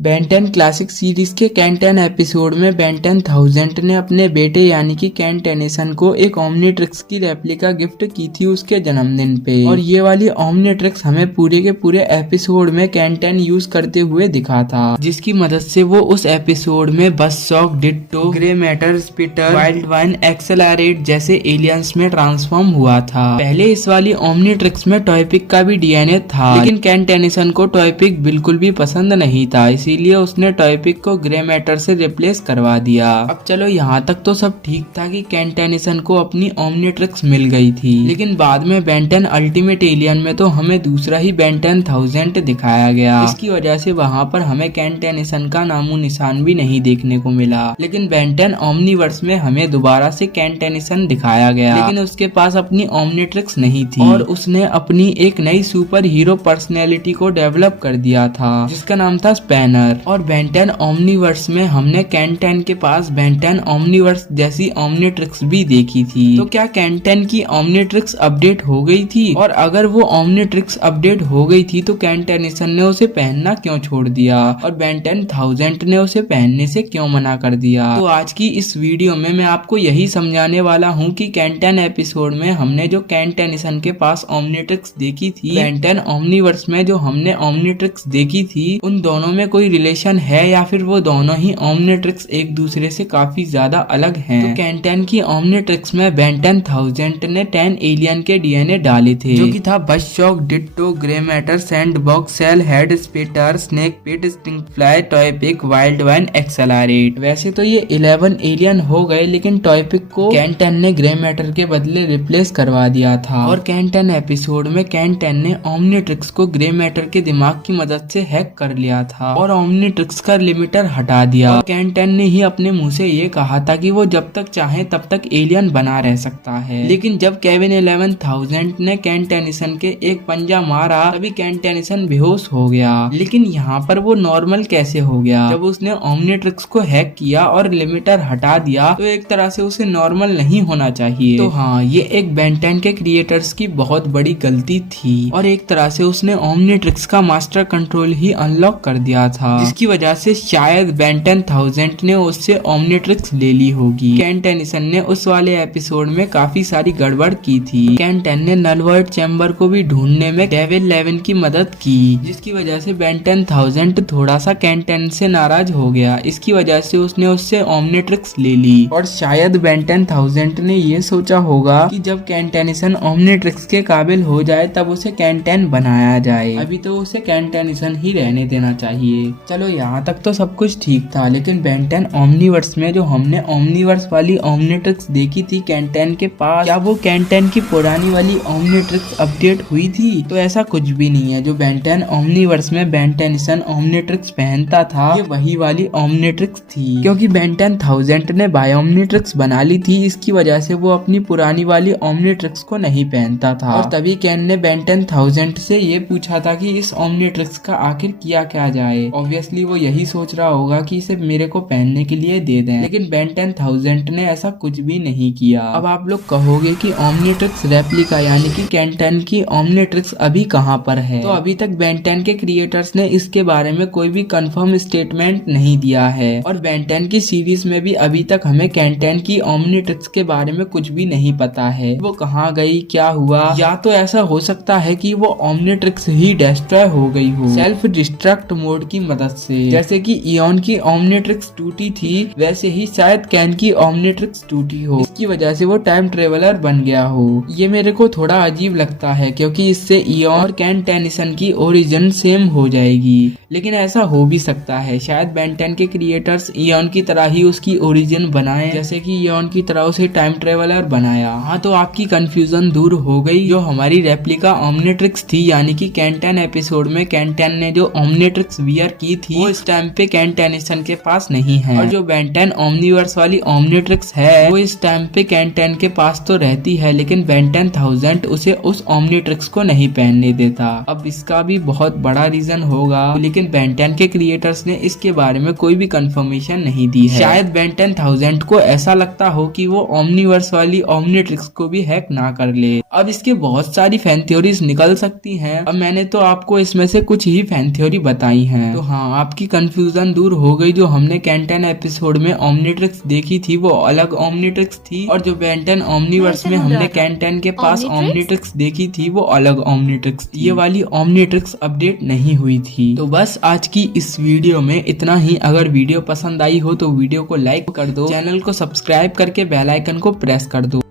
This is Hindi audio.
बेन 10 क्लासिक सीरीज के कैन 10 एपिसोड में बेन 10,000 ने अपने बेटे यानी कि कैन टेनिसन को एक ओमनीट्रिक्स की रेप्लिका गिफ्ट की थी उसके जन्मदिन पे। और ये वाली ओमनीट्रिक्स हमें पूरे के पूरे एपिसोड में कैन 10 यूज करते हुए दिखा था, जिसकी मदद से वो उस एपिसोड में Buzzshock, Ditto, grey matter, Spitter, wild one, accelerate जैसे एलियंस में ट्रांसफॉर्म हुआ था। पहले इस वाली ओमनीट्रिक्स में टॉयपिक का भी डीएनए था, लेकिन कैन टेनिसन को टॉयपिक बिल्कुल भी पसंद नहीं था, इसीलिए उसने टॉयपिक को ग्रे मैटर से रिप्लेस करवा दिया। अब चलो यहाँ तक तो सब ठीक था कि कैन टेनिसन को अपनी ओमनीट्रिक्स मिल गई थी, लेकिन बाद में बेन 10 अल्टीमेट एलियन में तो हमें दूसरा ही बेन 10,000 दिखाया गया। इसकी वजह से वहाँ पर हमें कैन टेनिसन का नामो निशान भी नहीं देखने को मिला। लेकिन बेन 10 ओमनीवर्स में हमें दोबारा से कैन टेनिसन दिखाया गया, लेकिन उसके पास अपनी ओमनीट्रिक्स नहीं थी और उसने अपनी एक नई सुपर हीरो पर्सनैलिटी को डेवलप कर दिया था, जिसका नाम था स्पैनर। और बेन 10 ओमनीवर्स में हमने कैन 10 के पास बेन 10 ओमनीवर्स जैसी ओमनीट्रिक्स भी देखी थी। तो क्या कैन 10 की ओमनीट्रिक्स अपडेट हो गई थी? और अगर वो ओमनीट्रिक्स अपडेट हो गई थी तो कैन टेनिसन ने उसे पहनना क्यों छोड़ दिया और बेन 10,000 ने उसे पहनने से क्यों मना कर दिया? तो आज की इस वीडियो में मैं आपको यही समझाने वाला हूँ कि कैन 10 एपिसोड में हमने जो कैन टेनिसन के पास ओमनीट्रिक्स देखी थी, बेन 10 ओमनीवर्स में जो हमने ओमनीट्रिक्स देखी थी, उन दोनों में कोई रिलेशन है या फिर वो दोनों ही ओमनीट्रिक्स एक दूसरे से काफी ज्यादा अलग हैं। तो कैन 10 की ओमनीट्रिक्स में बेन 10,000 ने 10 एलियन के डीएनए डाले थे, जो कि था Buzzshock, Ditto, grey matter, Sandbox, cell head, Spitter, snake pit, sting fly, Toypick, wild one, accelerate. वैसे तो ये 11 एलियन हो गए, लेकिन टॉयपिक को कैन 10 ने ग्रे मैटर के बदले रिप्लेस करवा दिया था। और कैन 10 एपिसोड में कैन 10 ने ओमनीट्रिक्स को ग्रे मैटर के दिमाग की मदद से हैक कर लिया था और ओमनीट्रिक्स का लिमिटर हटा दिया। और कैन 10 ने ही अपने मुंह से ये कहा था कि वो जब तक चाहे तब तक एलियन बना रह सकता है। लेकिन जब केविन 11,000 ने कैन टेनिसन के एक पंजा मारा, तभी कैन टेनिसन बेहोश हो गया। लेकिन यहाँ पर वो नॉर्मल कैसे हो गया? जब उसने ओमनीट्रिक्स को हैक किया और लिमिटर हटा दिया, तो एक तरह से उसे नॉर्मल नहीं होना चाहिए। तो हाँ, ये एक बेन 10 के क्रिएटर्स की बहुत बड़ी गलती थी और एक तरह से उसने ओमनीट्रिक्स का मास्टर कंट्रोल ही अनलॉक कर दिया था, जिसकी वजह से शायद बेन 10,000 ने उससे ओमनीट्रिक्स ले ली होगी। कैन टेनिसन ने उस वाले एपिसोड में काफी सारी गड़बड़ की थी। कैन 10 ने नल वॉइड चैम्बर को भी ढूंढने में डेविल 11 की मदद की, जिसकी वजह से बेन 10,000 थोड़ा सा कैन 10 से नाराज हो गया। इसकी वजह से उसने उससे ओमनीट्रिक्स ले ली और शायद बेन 10,000 ने ये सोचा होगा कि जब कैन टेनिसन ओमनीट्रिक्स के काबिल हो जाए तब उसे कैन 10 बनाया जाए। अभी तो उसे कैन टेनिसन ही रहने देना चाहिए। चलो यहाँ तक तो सब कुछ ठीक था, लेकिन बेन 10 ओमनीवर्स में जो हमने ओमनीवर्स वाली ओमनीट्रिक्स देखी थी कैन 10 के पास, क्या वो कैन 10 की पुरानी वाली ओमनीट्रिक्स अपडेट हुई थी? तो ऐसा कुछ भी नहीं है। जो बेन 10 ओमनीवर्स में बेन टेनिसन ओमनीट्रिक्स पहनता था, ये वही वाली ओमनीट्रिक्स थी, क्योंकि बेन 10,000 ने बायोमनीट्रिक्स बना ली थी। इसकी वजह से वो अपनी पुरानी वाली ओमनीट्रिक्स को नहीं पहनता था और तभी कैन ने बेन 10,000 से ये पूछा था कि इस ओमनीट्रिक्स का आखिर किया क्या जाए। ऑब्वियसली वो यही सोच रहा होगा कि इसे मेरे को पहनने के लिए दे दें, लेकिन बेन 10,000 ने ऐसा कुछ भी नहीं किया। अब आप लोग कहोगे कि ओमनीट्रिक्स रेप्लिका यानी कि कैन 10 की ओमनीट्रिक्स अभी कहाँ पर है? तो अभी तक बेन 10 के क्रिएटर्स ने इसके बारे में कोई भी कंफर्म स्टेटमेंट नहीं दिया है और बेन 10 की सीरीज में भी अभी तक हमें कैन 10 की ओमनीट्रिक्स के बारे में कुछ भी नहीं पता है। वो कहाँ गई, क्या हुआ, या तो ऐसा हो सकता है कि वो ओमनीट्रिक्स ही डिस्ट्रॉय हो गई हो सेल्फ डिस्ट्रक्ट मोड की मदद से। जैसे कि इयॉन की ओमनीट्रिक्स टूटी थी, वैसे ही शायद कैन की ओमनीट्रिक्स टूटी हो, इसकी वजह से वो टाइम ट्रेवलर बन गया हो। ये मेरे को थोड़ा अजीब लगता है, क्योंकि इससे इयॉन और कैन टेनिसन की ओरिजिन सेम हो जाएगी। लेकिन ऐसा हो भी सकता है, शायद बेन 10 के क्रिएटर्स इयॉन की तरह ही उसकी ओरिजिन बनाए, जैसे कि इयॉन की तरह उसे टाइम ट्रेवलर बनाया। हाँ, तो आपकी कंफ्यूजन दूर हो गई। जो हमारी रेप्लिका ओमनीट्रिक्स थी यानी कि कैन 10 एपिसोड में कैन 10 ने जो ओमनीट्रिक्स वियर की थी, वो इस टाइम पे कैन टेनिसन के पास नहीं है। और जो बेन 10 ओमनीवर्स वाली ओमनीट्रिक्स है, वो इस टाइम पे कैन 10 के पास तो रहती है, लेकिन बेन 10,000 उसे उस ओमनीट्रिक्स को नहीं पहनने देता। अब इसका भी बहुत बड़ा रीजन होगा, लेकिन बेन 10 के क्रिएटर्स ने इसके बारे में कोई भी कंफर्मेशन नहीं दी है। शायद बेन 10,000 को ऐसा लगता हो कि वो ओमनीवर्स वाली ओमनीट्रिक्स को भी हैक ना कर ले। अब इसके बहुत सारी फैन थ्योरीज निकल सकती हैं। अब मैंने तो आपको इसमें से कुछ ही फैन थ्योरी बताई हैं। तो हाँ, आपकी कंफ्यूजन दूर हो गई। जो हमने कैन 10 एपिसोड में ओमनीट्रिक्स देखी थी वो अलग ओमनीट्रिक्स थी, और जो बेन 10 ओमनीवर्स में हमने कैन 10 के पास ओमनीट्रिक्स देखी थी वो अलग ओमनीट्रिक्स थी। ये वाली ओमनीट्रिक्स अपडेट नहीं हुई थी। तो बस आज की इस वीडियो में इतना ही। अगर वीडियो पसंद आई हो तो वीडियो को लाइक कर दो, चैनल को सब्सक्राइब करके बेल आइकन को प्रेस कर दो।